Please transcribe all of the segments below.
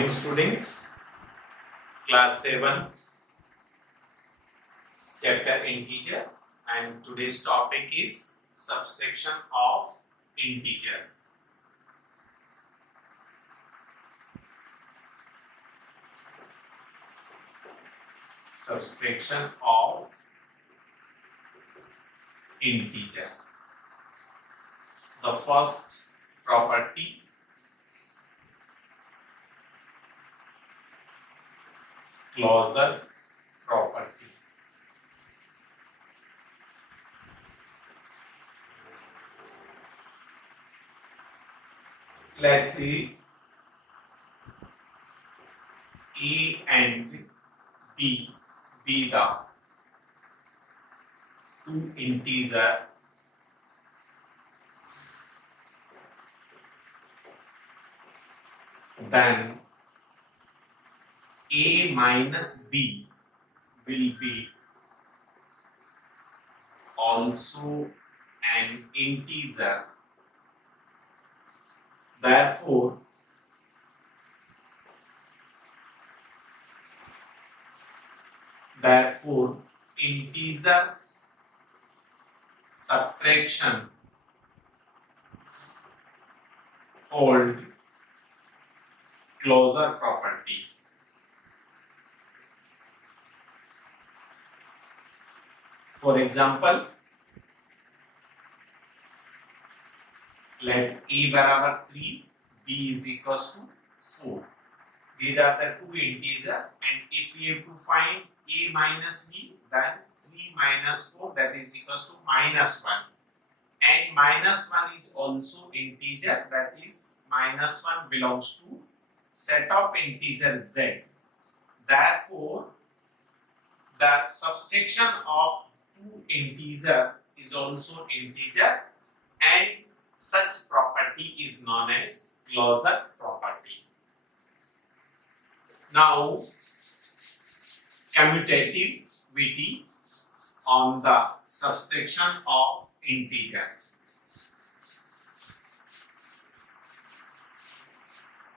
morning, students. Class 7, chapter integer, and today's topic is subsection of integer. Subtraction of integers. The first property, closure property. Let A and B be the two integer then A minus B will be also an integer. Therefore, integer subtraction called closure property. For example, let A barabar 3, B is equals to 4. These are the two integers, and if we have to find A minus B, then 3 minus 4, that is equals to minus 1. And minus 1 is also integer, that is minus 1 belongs to set of integer z. Therefore, the subsection of two integer is also integer, and such property is known as closure property. Now, commutativity on the subtraction of integer.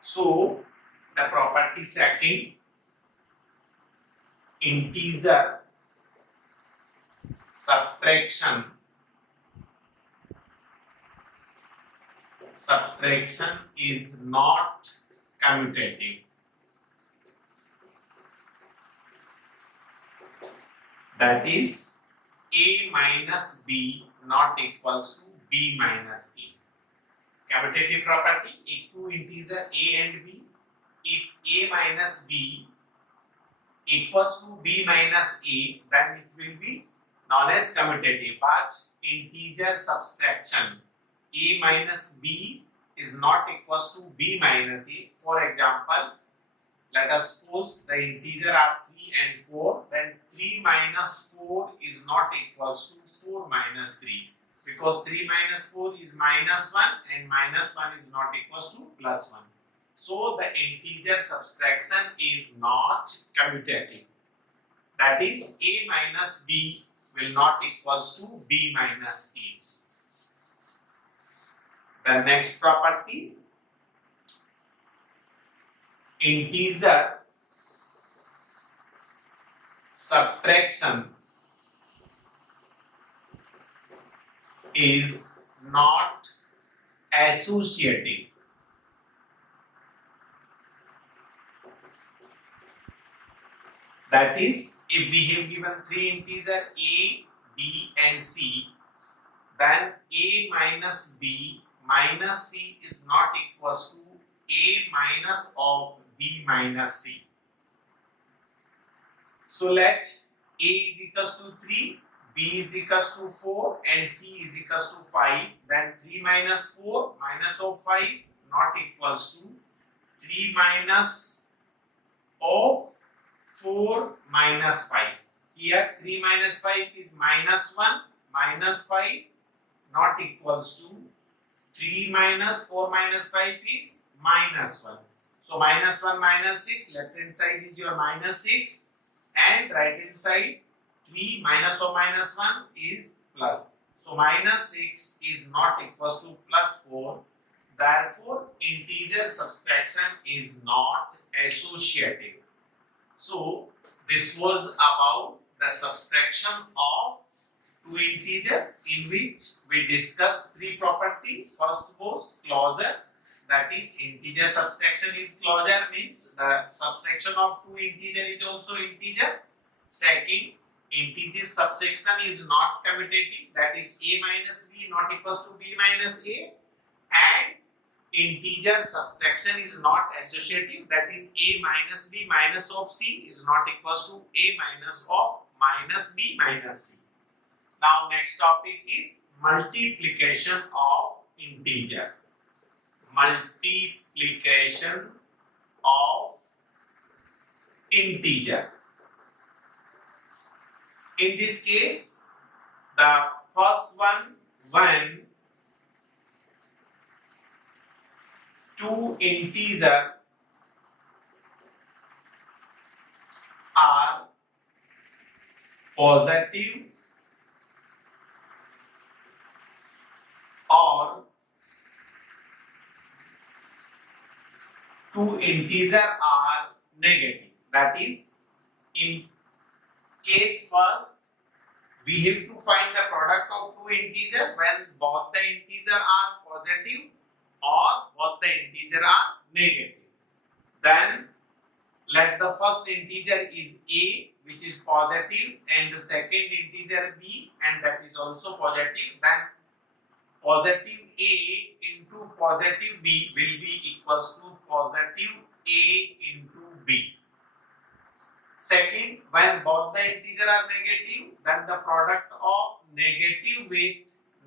So, the property second, integer subtraction is not commutative. That is, A minus B not equals to B minus A. Commutative property, if two integer A and B, if A minus B equals to B minus A, then it will be known as commutative. But integer subtraction, A minus B is not equals to B minus A. For example, let us suppose the integer are 3 and 4, then 3 minus 4 is not equals to 4 minus 3, because 3 minus 4 is minus 1 and minus 1 is not equals to plus 1. So the integer subtraction is not commutative. That is, A minus B will not equals to B minus A. The next property, integer subtraction is not associative. That is, if we have given three integers A, B and C, then A minus B minus C is not equals to A minus of B minus C. So let A is equals to 3, B is equals to 4 and C is equals to 5. Then 3 minus 4 minus of 5 not equals to 3 minus of 4 minus 5. Here 3 minus 5 is minus 1 minus 5 not equals to 3 minus 4 minus 5 is minus 1. So minus 1 minus 6, left hand side is your minus 6 and right hand side 3 minus or minus 1 is plus. So minus 6 is not equals to plus 4. Therefore, integer subtraction is not associative. So, this was about the subtraction of two integer, in which we discussed three property. First was closure, that is integer subtraction is closure, means the subtraction of two integer is also integer. Second, integer subtraction is not commutative, that is a minus b not equals to b minus a, and integer subtraction is not associative, that is a minus b minus of c is not equals to a minus of minus b minus c. Now next topic is multiplication of integer. Multiplication of integer. In this case, the first one, when two integer are positive or two integer are negative. That is, in case first, we have to find the product of two integer when both the integer are positive or both the integer are negative. Then let the first integer is a, which is positive, and the second integer b, and that is also positive. Then positive a into positive b will be equals to positive a into b. Second, when both the integer are negative, then the product of negative with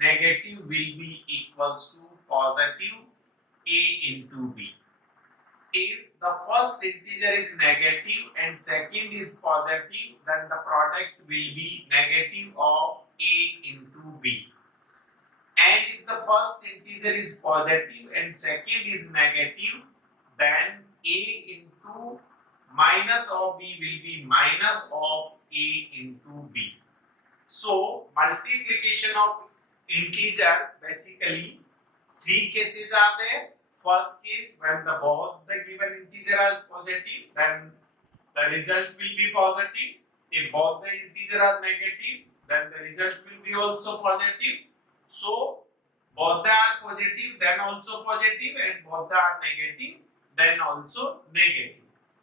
negative will be equals to positive a into b. If the first integer is negative and second is positive, then the product will be negative of a into b. And if the first integer is positive and second is negative, then a into minus of b will be minus of a into b. So multiplication of integer, basically three cases are there. First case, when the both the given integer are positive, then the result will be positive. If both the integer are negative, then the result will be also positive. So both they are positive, then also positive, and both they are negative, then also negative.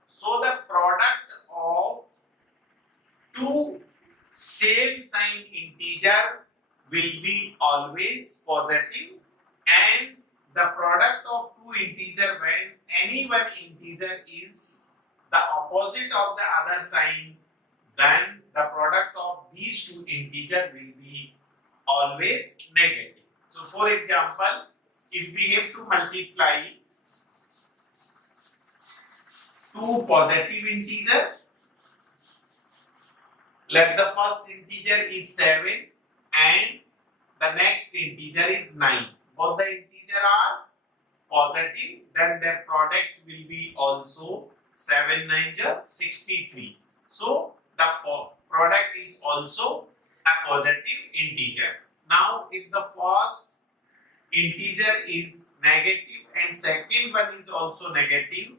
So the product of two same sign integer will be always positive, and the product of two integer when any one integer is the opposite of the other sign, then the product of these two integer will be always negative. So for example, if we have to multiply two positive integer, let the first integer is 7 and the next integer is 9. Both the integer are positive, then their product will be also 7 9 63. So the product is also a positive integer. Now if the first integer is negative and second one is also negative,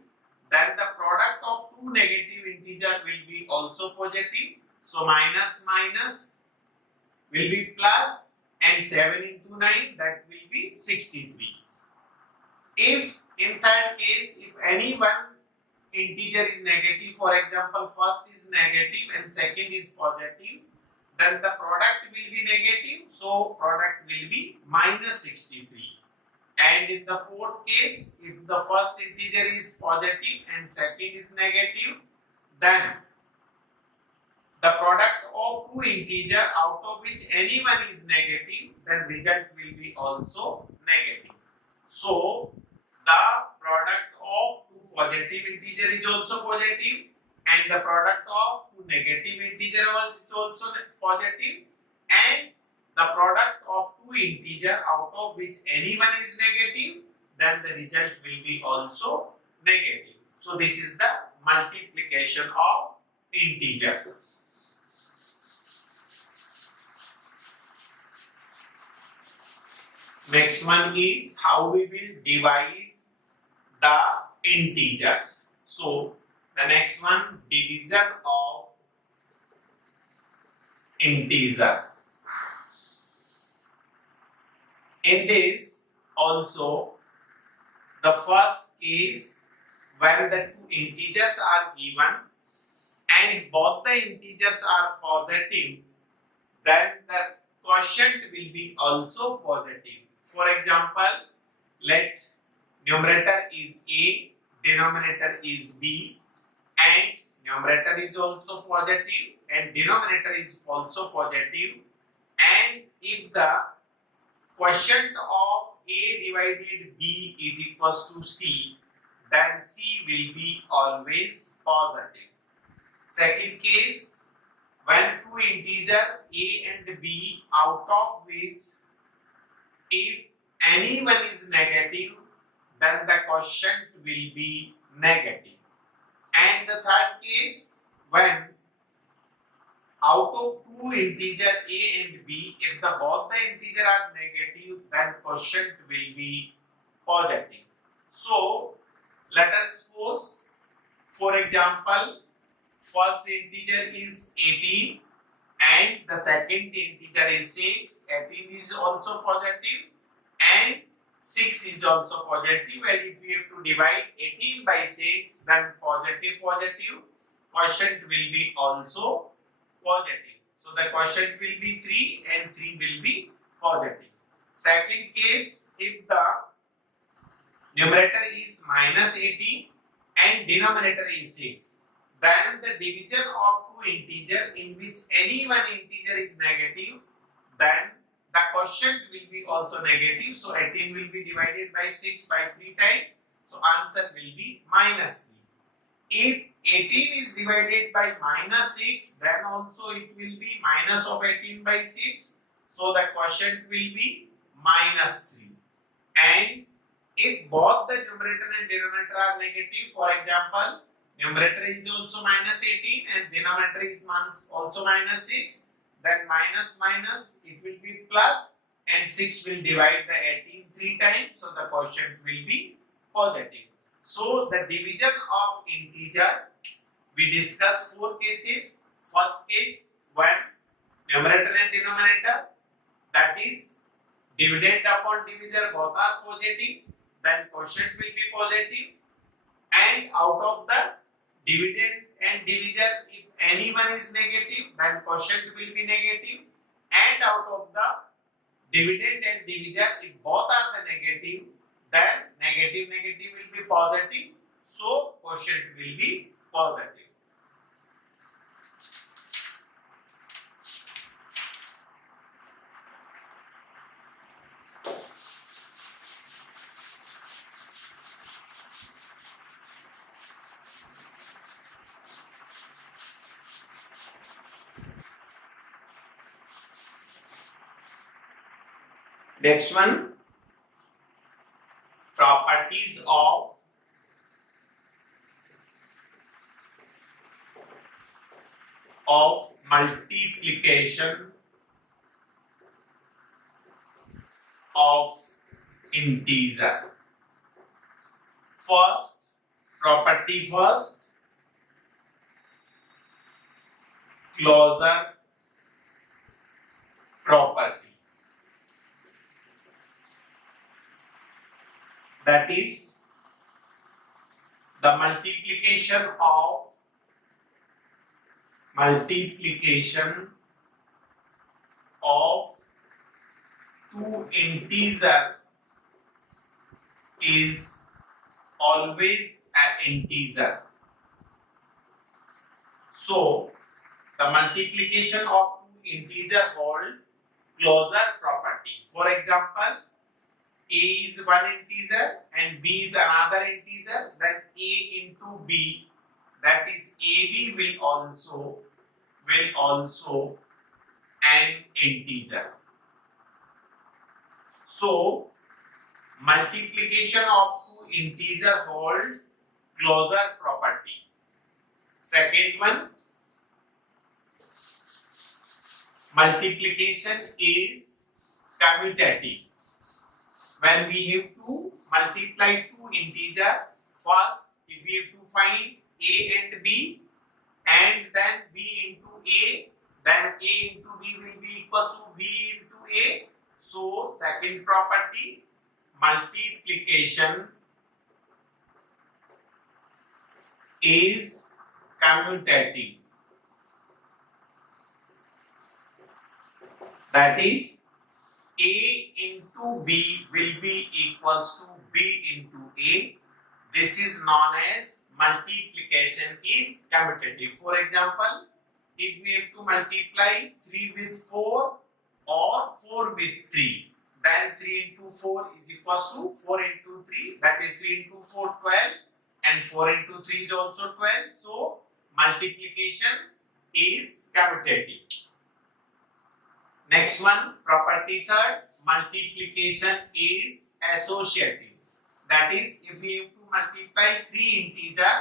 then the product of two negative integer will be also positive. So minus minus will be plus, and 7 into 9, that will be 63. If in third case, if any one integer is negative, for example first is negative and second is positive, then the product will be negative, so product will be minus 63. And in the fourth case, if the first integer is positive and second is negative, then the product of two integer out of which any one is negative, then result will be also negative. So the product of two positive integer is also positive, and the product of two negative integer is also positive, and the product of two integer out of which any one is negative, then the result will be also negative. So this is the multiplication of integers. Next one is how we will divide the integers. So the next one, division of integer. In this also, the first is when the two integers are given and both the integers are positive, then the quotient will be also positive. For example, let numerator is A, denominator is B, and numerator is also positive and denominator is also positive, and if the quotient of A divided B is equals to C, then C will be always positive. Second case, when two integer A and B, out of which if any one is negative, then the quotient will be negative. And the third case, when out of two integer A and B, if both the integer are negative, then quotient will be positive. So let us suppose, for example, first integer is 18 and the second integer is 6. 18 is also positive and 6 is also positive, and if we have to divide 18 by 6, then positive quotient will be also positive. So the quotient will be 3 and 3 will be positive. Second case, if the numerator is minus 18 and denominator is 6, then the division of two integer in which any one integer is negative, then the quotient will be also negative. So 18 will be divided by 6 by 3 times. So answer will be minus 3. If 18 is divided by minus 6, then also it will be minus of 18 by 6. So the quotient will be minus 3. And if both the numerator and denominator are negative, for example, numerator is also minus 18 and denominator is also minus 6, then minus it will be plus, and 6 will divide the 18 3 times, so the quotient will be positive. So the division of integer, we discuss 4 cases. First case, when numerator and denominator, that is dividend upon divisor both are positive, then quotient will be positive, and out of the dividend and divisor, if any one is negative, then quotient will be negative, and out of the dividend and divisor, if both are the negative, then negative will be positive, so quotient will be positive. Next one, properties of multiplication of integer. Property first, closure property. That is, the multiplication of two integer is always an integer. So the multiplication of two integer hold closure property. For example, A is one integer and B is another integer, then A into B, that is AB will also an integer. So multiplication of two integer hold closure property. Second one, multiplication is commutative. when we have to multiply two integer, first if we have to find a and b, and then b into a, then a into b will be equal to b into a. So second property, multiplication is commutative. That is, a into b will be equals to b into a. This is known as multiplication is commutative. For example, if we have to multiply 3 with 4 or 4 with 3, then 3 into 4 is equals to 4 into 3, that is 3 into 4, 12, and 4 into 3 is also 12. So multiplication is commutative. Next one, property third, multiplication is associative. That is, if we have to multiply three integer,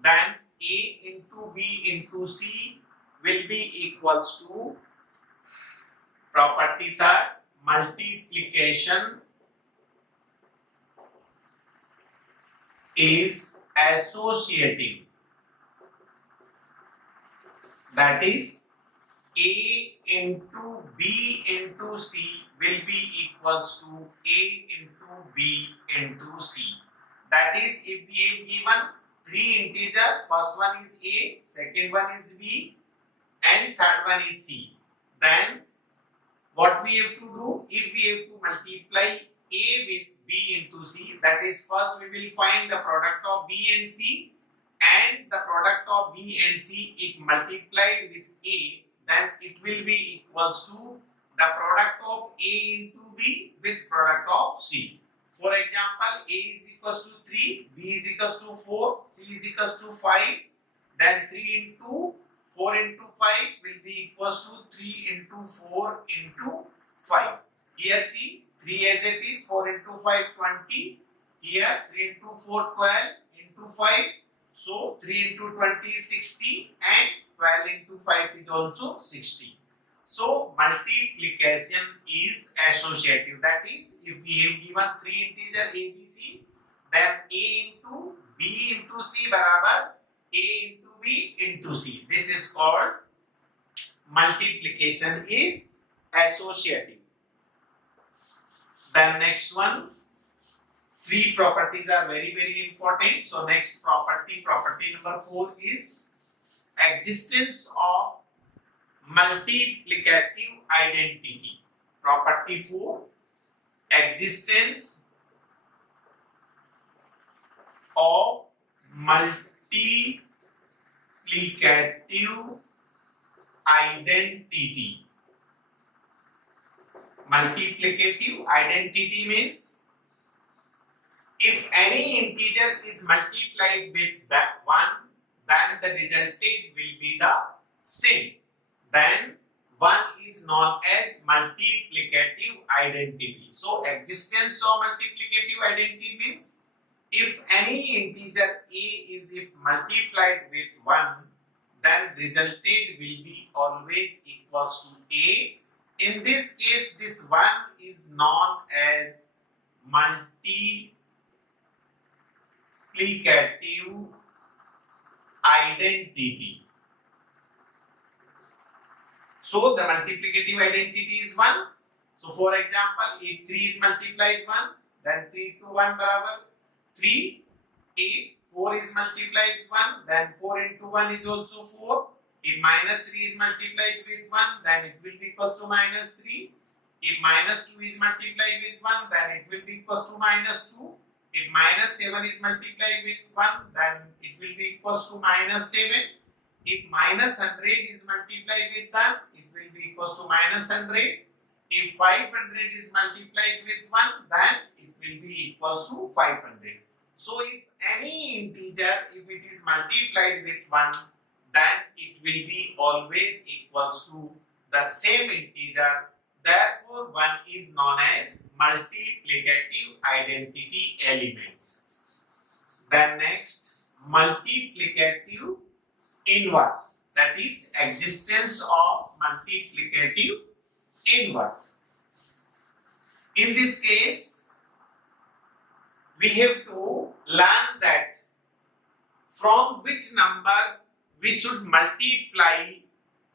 then a into b into c will be equals to, property third, multiplication is associative. That is, a into b into c will be equals to a into b into c. That is, if we have given three integer, first one is a, second one is b, and third one is c, then what we have to do, if we have to multiply a with b into c, that is, first we will find the product of b and c, and the product of b and c if multiplied with a, then it will be equals to the product of a into b with product of c. For example, a is equals to 3, b is equals to 4, c is equals to 5, then 3 into 4 into 5 will be equals to 3 into 4 into 5. Here see, 3 as it is, 4 into 5, 20. Here 3 into 4, 12 into 5. So 3 into 20 is 60, and 12 into 5 is also 60. So multiplication is associative. That is, if we have given three integer a, b, c, then a into b into c barabar a into b into c. This is called multiplication is associative. Then next one, three properties are very important. So next property, property number 4 is existence of multiplicative identity. Property 4, existence of multiplicative identity. Multiplicative identity means if any integer is multiplied with that one, then the resultant will be the same. Then one is known as multiplicative identity. So existence of multiplicative identity means if any integer a is if multiplied with 1, then resultant will be always equals to a. In this case, this 1 is known as multiplicative identity. So the multiplicative identity is 1. So for example, if 3 is multiplied 1, then 3 to 1 barabar 3. If 4 is multiplied 1, then 4 into 1 is also 4. If minus 3 is multiplied with 1, then it will be equals to minus 3. If minus 2 is multiplied with 1, then it will be equals to minus 2. If minus 7 is multiplied with 1, then it will be equals to minus 7. If minus 100 is multiplied with 1, it will be equals to minus 100. If 500 is multiplied with 1, then it will be equals to 500. So if any integer, if it is multiplied with 1, then it will be always equals to the same integer. Therefore, 1 is known as multiplicative identity element. Then next, multiplicative inverse. That is existence of multiplicative inverse. In this case, we have to learn that from which number we should multiply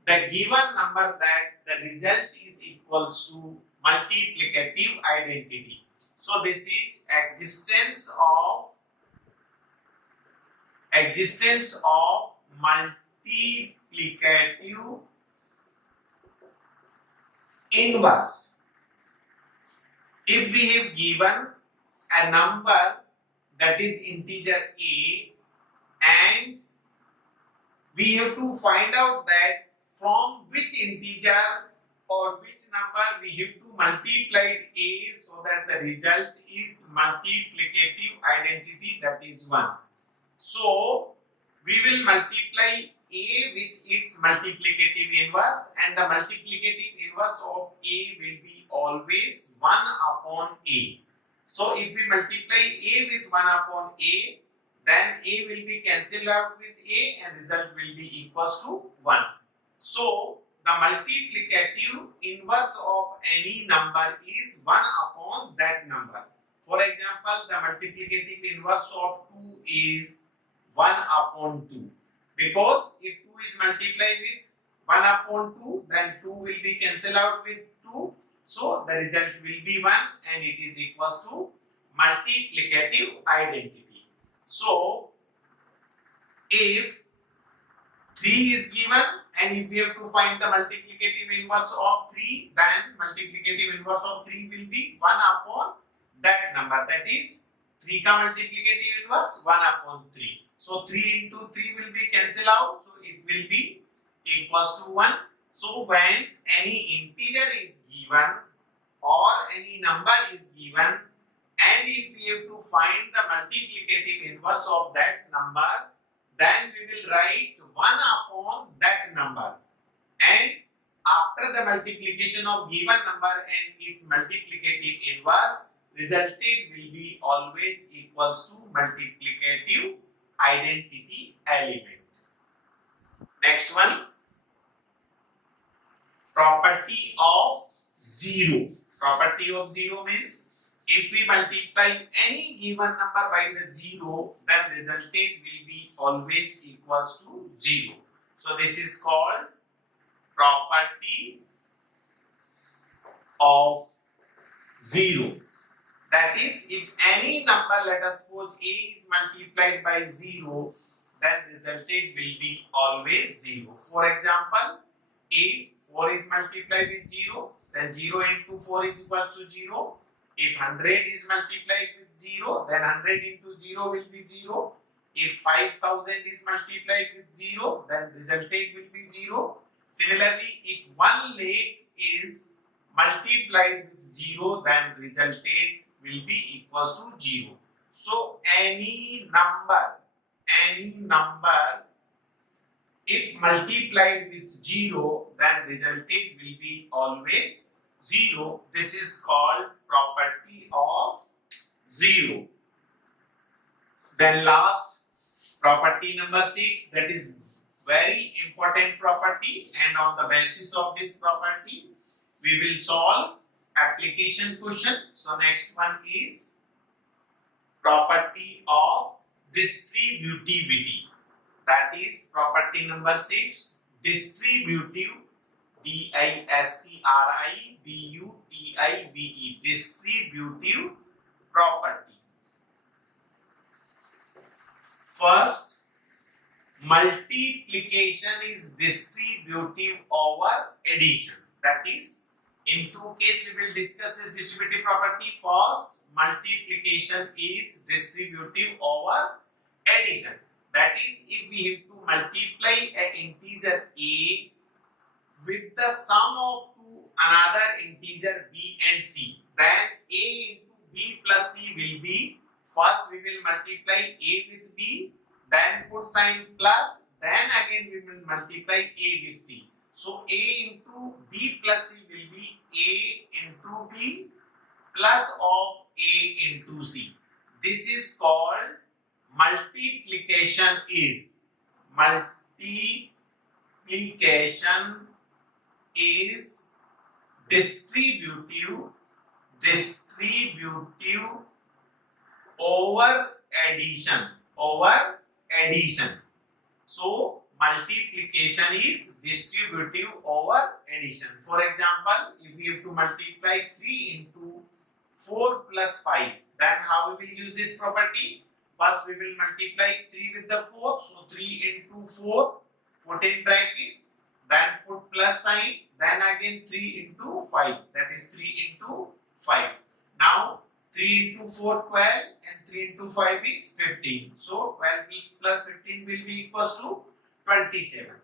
the given number that the result is equals to multiplicative identity. So this is existence of multiplicative inverse. If we have given a number that is integer a and we have to find out that from which integer or which number we have to multiply a so that the result is multiplicative identity, that is 1. So we will multiply a with its multiplicative inverse, and the multiplicative inverse of a will be always 1 upon a. So if we multiply a with 1 upon a, then a will be cancelled out with a and result will be equals to 1. So the multiplicative inverse of any number is 1 upon that number. For example, the multiplicative inverse of 2 is 1 upon 2. Because if 2 is multiplied with 1 upon 2, then 2 will be cancelled out with 2. So the result will be 1 and it is equals to multiplicative identity. So if 3 is given and if we have to find the multiplicative inverse of 3, then multiplicative inverse of 3 will be 1 upon that number, that is 3 ka multiplicative inverse 1 upon 3. So 3 into 3 will be cancelled out, so it will be equals to 1. So when any integer is given or any number is given and if we have to find the multiplicative inverse of that number, then we will write 1 upon that number, and after the multiplication of given number and its multiplicative inverse, resulted will be always equals to multiplicative identity element. Next one, property of 0. Property of 0 means if we multiply any given number by the 0, then resulted will be always equals to 0. So this is called property of 0. That is, if any number, let us suppose a is multiplied by 0, then resulted will be always 0. For example, if 4 is multiplied with 0, then 0 into 4 is equal to 0. If 100 is multiplied with 0, then 100 into 0 will be 0. If 5000 is multiplied with 0, then resulted will be 0. Similarly, if 1 lakh is multiplied with 0, then resulted will be equals to 0. So any number if multiplied with 0, then resulted will be always 0. This is called property of 0. Then last, property number 6, that is very important property, and on the basis of this property we will solve application question. So next one is property of distributivity. That is property number 6, distributive, distributive, distributive property. First, multiplication is distributive over addition. That is, in two cases we will discuss this distributive property. First, multiplication is distributive over addition. That is, if we have to multiply an integer a with the sum of another integer b and c, then a into b plus c will be, first we will multiply a with b, then put sign plus, then again we will multiply a with c. So a into b plus c will be a into b plus of a into c. This is called multiplication is distributive over addition. So multiplication is distributive over addition. For example, if we have to multiply 3 into 4 plus 5, then how we will use this property? First we will multiply 3 with the 4, so 3 into 4, put in bracket, then put plus sign, then again 3 into 5, that is 3 into 5. Now 3 into 4 12 and 3 into 5 is 15. So 12 plus 15 will be equals to 27.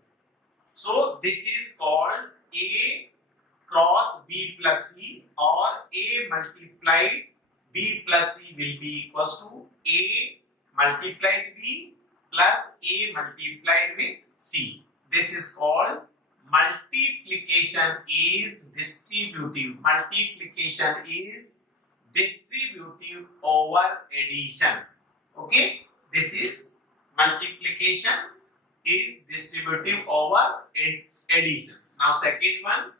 So this is called A cross B plus C, or A multiplied B plus C will be equals to A multiplied B plus A multiplied with C. This is called multiplication is distributive. Multiplication is distributive over addition. Okay, this is multiplication is distributive over addition. Now second one,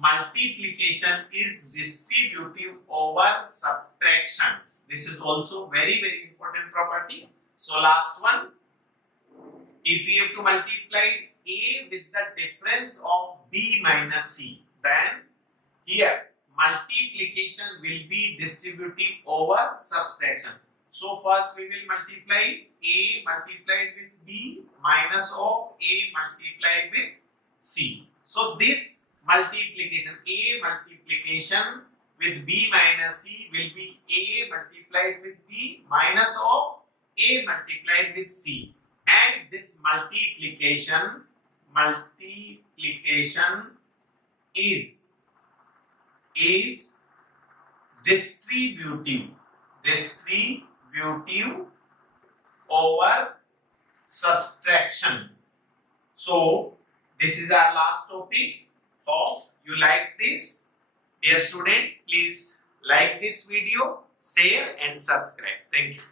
multiplication is distributive over subtraction. This is also very important property. So last one, if we have to multiply A with the difference of B minus C, then here multiplication will be distributive over subtraction. So first we will multiply A multiplied with B minus of A multiplied with C. So this multiplication, A multiplication with B minus C will be A multiplied with B minus of A multiplied with C. And this multiplication is distributive over subtraction. So this is our last topic. Hope you like this. Dear student, please like this video, share and subscribe. Thank you.